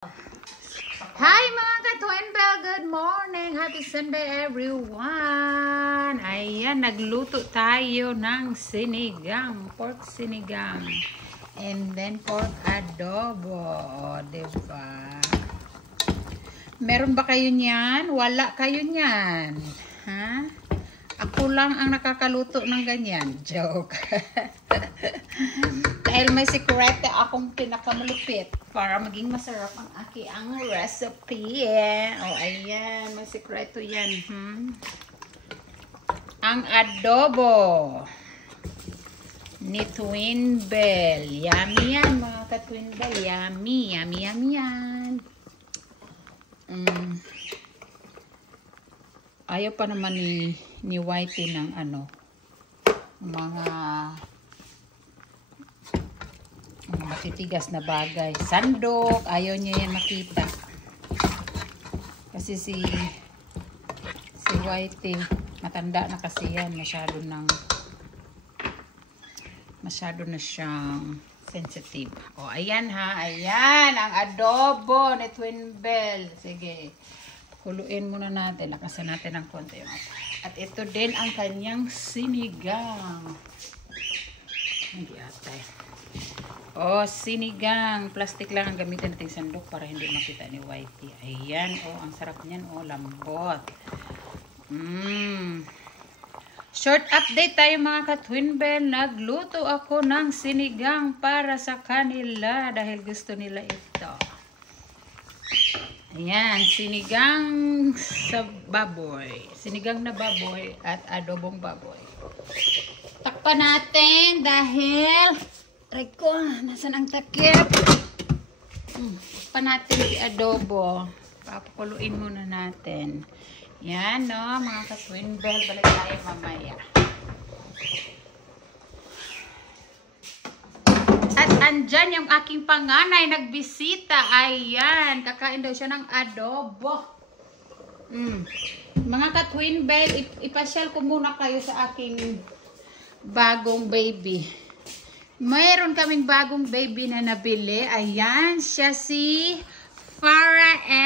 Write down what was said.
Hi mga ka-Twin Bell! Good morning! Happy Sunday everyone! Ayan, nagluto tayo ng sinigang. Pork sinigang. And then pork adobo. O, diba? Meron ba kayo niyan? Wala kayo niyan. Ha? Ako lang ang nakakaluto ng ganyan. Joke. Dahil may secret akong pinakamalupit para maging masarap ang ang recipe. O, ayan. May sekreto yan. Ang adobo ni Twin Bell. Yummy yan, mga ka-Twin Bell. Yummy. Yummy, yummy yan. Ayaw pa naman ni Whitey ng mga matitigas na bagay. Sandok, ayaw niya yan makita. Kasi si Whitey, matanda na kasi yan, masyado na siyang sensitive. O, ayan ha, ayan, ang adobo ni Twin Bell. Sige, kuluin muna natin, lakasan natin ng konti. At ito din ang kanyang sinigang. Hindi atay. O, sinigang. Plastic lang ang gamitin nating sandok para hindi makita ni Whitey. Ayan, o, ang sarap niyan, o, lambot. Short update tayo mga ka-Twin Bell. Nagluto ako ng sinigang para sa kanila dahil gusto nila ito. Ayan, sinigang sa baboy. Sinigang na baboy at adobong baboy. Takpan natin dahil ko, nasan ang takip? Takpan natin si adobo. Papakuluin muna natin. Yan, no, mga ka-Twin Bell. Balik tayo mamaya. At andyan yung aking panganay nagbisita. Ayan, kakain daw siya ng adobo. Mga ka-Twin Bell, ipasyal ko muna kayo sa aking bagong baby. Mayroon kaming bagong baby na nabili. Ayan, siya si Farah and